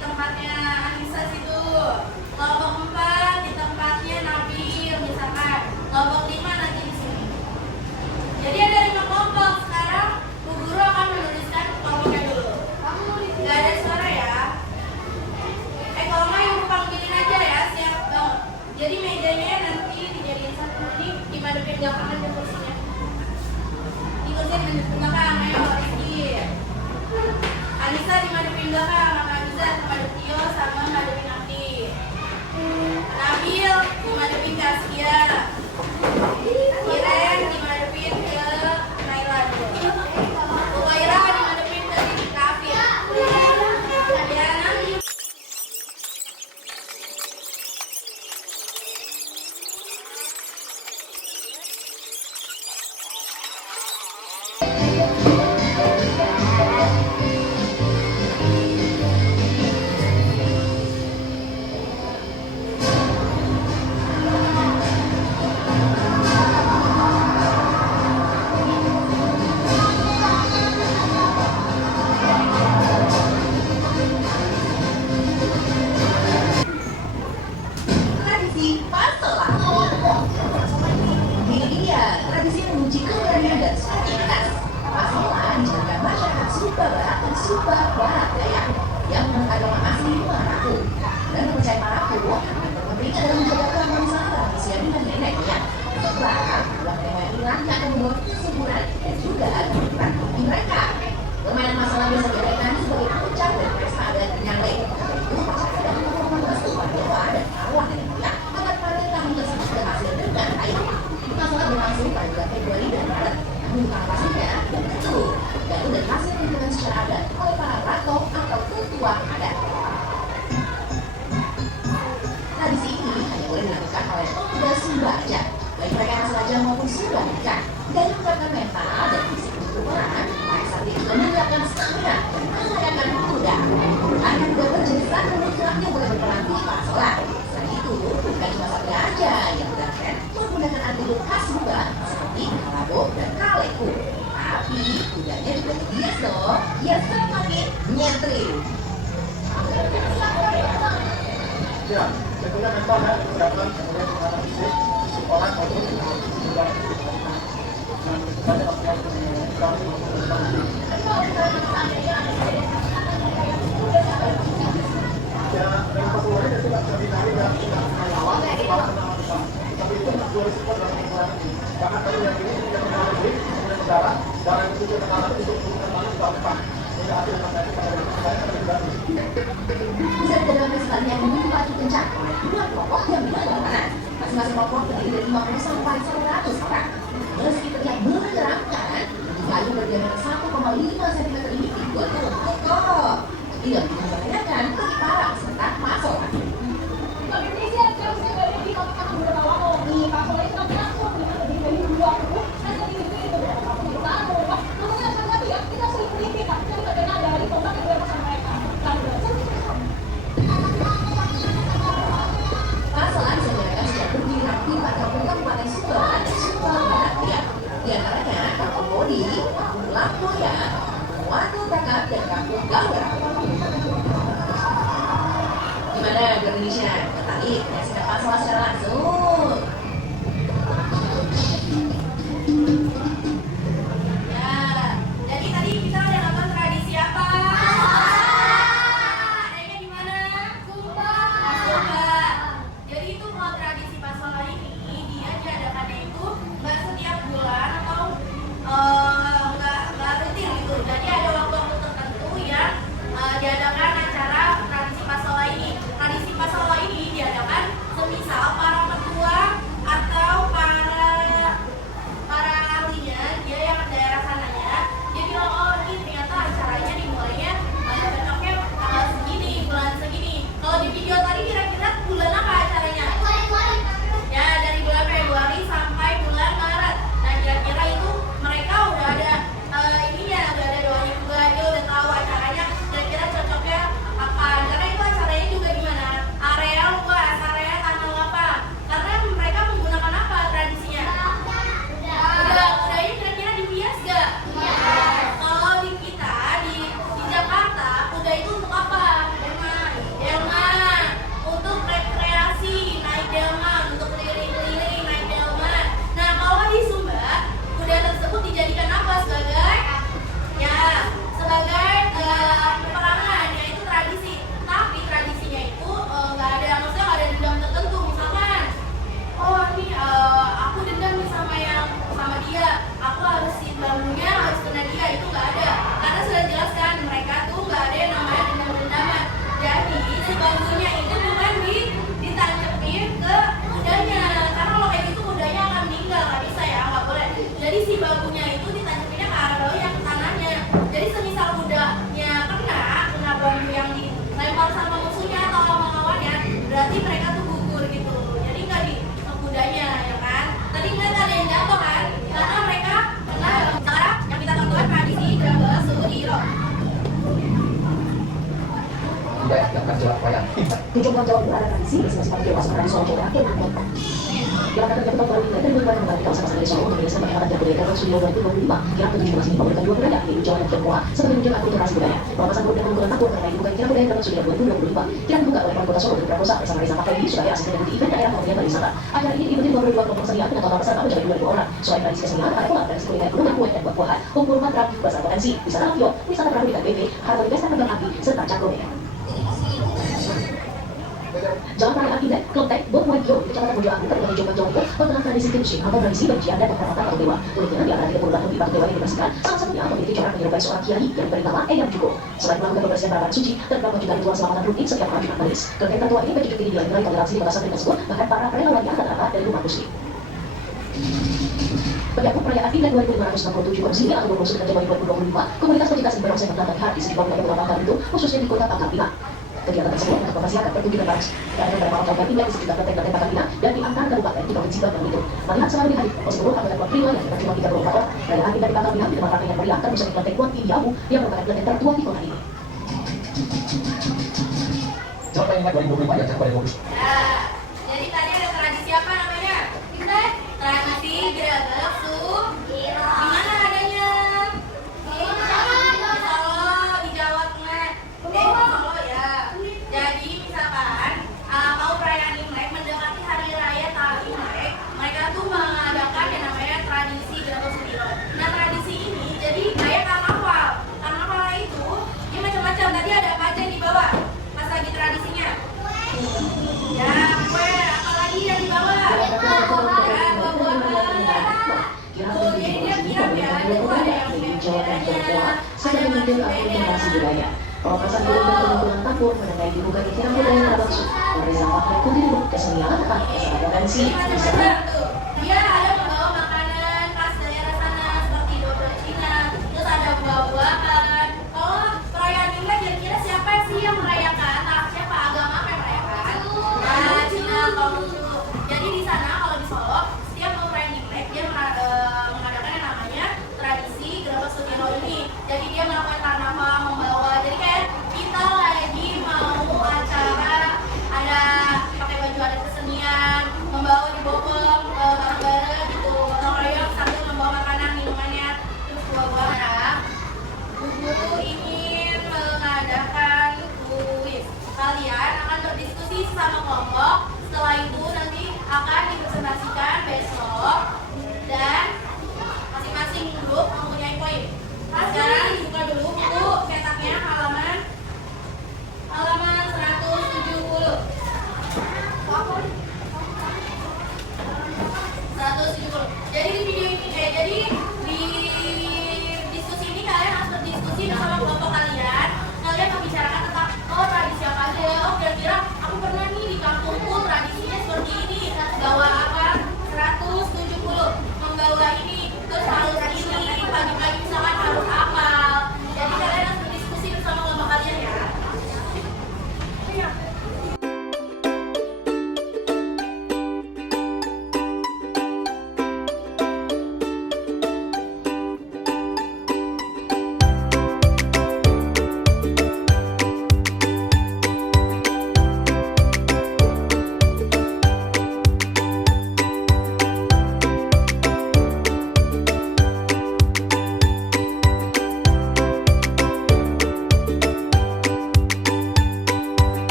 tempatnya Anissa situ. Kelompok 4 di tempatnya Nabil misalkan. Kelompok 5 nanti di sini. Jadi ada 5 kelompok. Sekarang Bu Guru akan menuliskan kelompoknya dulu. Gak ada suara ya. Kalau nggak Ibu panggilin aja ya, siap dong. Jadi mejanya nanti dijadiin satu nih, dimadepin belakang aja kursinya. Di kursi dimadepin belakang, ayo Rizky. Anissa dimadepin belakang, Kak Anissa dimadepin Tio sama madepin Akti. Nabil dimadepin ke Askia. Iren dimadepin ke Naila. Uwaira dimadepin ke Kafir. Diana tradisi pasola. Ini dia tradisi menguji keberanian dan soliditas. Pasola dijadikan masyarakat Sumba Barat dan Sumba Barat Daya yang mengagama asli Marapu dan percaya Marapu akan berpenting dalam menjaga keharmonisan manusia dengan nenek moyang. Sebab uang nenek moyang akan membawa kesuburan dan juga kehidupan bagi mereka. Permainan masalah biasa diadakan sebagai puncak dan pesta adat penyalai. Itu percaya dan memohon restu pada dewa dan arwah nenek moyang agar pada tahun tersebut berhasil dengan baik. Masalah berlangsung pada bulan Februari dan Maret. Namun bukan pastinya dan tentu baru dan hasil perhitungan secara adat oleh para rato atau ketua adat. Tradisi ini hanya boleh dilakukan oleh pemuda Sumba aja, baik mereka yang asal aja maupun Sumba nikah. Dari menyiapkan mental dan fisik untuk peran, para santri juga menyiapkan stamina dan mengadakan kuda. Akan juga berjenisan menurut yang boleh berperan di pasola. Selain itu, bukan cuma satria aja yang udah keren menggunakan atribut khas Sumba seperti kalabo dan kaleku. Tapi kudanya juga dihias loh, hias semakin nyentri. Ya, tentunya mental ya, kesehatan, kemudian kesehatan fisik, orang maupun juga ya, dari Papua ini tidak bisa dinarik dan tidak mengawal tapi itu dua risiko dalam pengelolaan ini karena tadi yang ini tidak mengalami lebih kemudian mendarat darah itu juga mengalami untuk mengalami juga depan sehingga hasil masa itu pada saya terlibat Bisa dalam pesta yang dipacu kencang oleh dua kelompok yang berlawanan. Masing-masing kelompok terdiri dari 50 sampai 100 orang. Meski terlihat menyeramkan, kayu berdiameter 1,5 cm ini dibuat dalam kokoh. Tidak membahayakan bagi para peserta pasola. Pasola diselenggarakan sejak berdiri di Kabupaten Sumba Barat dan Sumba Barat Daya. Di antaranya Kampung Bodi, Kampung Lampoya, Watu Takap, dan Kampung Gawar. Gimana Indonesia? Tertarik menyaksikan pasola secara langsung? Ya, jadi tadi kita udah nonton tradisi apa? Adanya di mana? Sumba. Jadi itu kalau tradisi pasola ini dia diadakannya itu nggak setiap bulan atau nggak rutin gitu. Jadi ada waktu-waktu tertentu yang budaya yang akan jelas upaya timnas. Tujuan jawab ada tradisi masing-masing panitia pasukan tradisional Jawa Tengah dan Gerakan Kerja Betul Tahun ini dan berubah kembali kawasan pasar tradisional untuk menjelaskan bagaimana kerja budaya tahun Studio 2025. Gerakan 17 ini memberikan dua budaya yaitu Jawa dan Tionghoa sebagai wujud akulturasi budaya. Pelepasan grup dan pengumpulan tahun mengenai dibuka kira budaya tahun Studio 2025. Kira dibuka oleh Wali Kota Solo dengan Prakosa bersama Reza Pakaibi sebagai asisten dari event daerah kemudian pariwisata. Acara ini diikuti 22 kelompok kesenian dengan total peserta mencapai 2.000 orang. Selain tradisi kesenian, ada pula tradisi kuliner kuliner kue dan buah-buahan, kumpul mantra, pasar potensi, wisata lampion, wisata perahu ikan BB, harmoni pesta kembang api, serta cakro mega. Jalan Raya Akibat, Kelontek, Bokuwajo, Kecamatan Mojoagung, Kabupaten Jombang, Jawa Timur, mengenal tradisi Kenshin atau tradisi pencucian dan penghormatan atau dewa. Uniknya di antara 30 lebih batu dewa yang dibersihkan, salah satunya memiliki corak menyerupai seorang kiai yang diberi nama Eyang Jugo. Selain melakukan pembersihan barang suci, terdapat juga ritual selamatan rutin setiap malam Jumat Manis. Kelenteng tertua ini pencuci ini dinilai toleransi di kota santri tersebut, bahkan para relawannya rata-rata dari umat muslim. Penyambut perayaan Imlek 2567 Komsini atau 29 Januari 2025, komunitas pecinta seni barongsai menangkan hati sejumlah wilayah Pulau Bangka itu, khususnya di kota Pangkal Pinang. Kegiatan tersebut untuk mempersiapkan pertunjukan baris yang akan pada malam tahun Imlek di sejumlah kelenteng Pangkal Pinang dan di antar kabupaten di Provinsi Bangka Belitung. Melihat selama di hari tersebut anggota Kuat Prima yang berjumlah 34 orang, perayaan Imlek di Pangkal Pinang ditempat ramai yang meriah terus di kelenteng Kuat Pinyabu yang merupakan kelenteng tertua di kota ini. Jalan Imlek 2025 yang terkait dengan Nah, jadi tadi ada tradisi apa namanya? Kita tradisi gerabak su. Di mana adanya? Di Solo, di Jawa Tengah. Di Solo ya. Jadi misalkan mau perayaan Imlek mendekati hari raya tahun Imlek, mereka tuh mengadakan yang namanya tradisi gerabak sudiro. Nah tradisi ini jadi kayak karnaval. Karnaval itu dia macam-macam. Tadi ada apa aja di bawah? Pas lagi tradisinya. Ya, kue, apalagi yang dibawa? Ya, buah-buahan. Tuh, jadi dia kirap ya, ada tuh ada yang Jawa dan Tionghoa sedang menuju akulturasi budaya. Pelepasan burung dan pengumpulan tambur mengenai dibuka kirap budaya berlangsung. Reza Pakaibi kesenian akan potensi wisata. Dia ada membawa makanan khas daerah sana seperti dodol Cina, terus ada buah-buahan. Kalau perayaan Imlek kira-kira siapa sih yang merayakan? Siapa agama apa yang merayakan? Nah, Cina, Konghucu. Jadi di sana kalau di Solo, setiap mau perayaan Imlek dia mengadakan yang namanya tradisi gerabak sudiro ini. Jadi dia melakukan karnaval, membawa. Jadi kayak kita lagi mau acara ada pakai baju adat kesenian, membawa di bopong bareng-bareng gitu, gotong royong sambil membawa makanan minumannya terus buah-buahan. Bu Guru ingin mengadakan kuis. Kalian akan berdiskusi sama kelompok. Setelah itu nanti akan dipresentasikan besok dan masing-masing grup mempunyai poin. Sekarang dibuka dulu buku cetaknya halaman 170. 170. Jadi di video ini jadi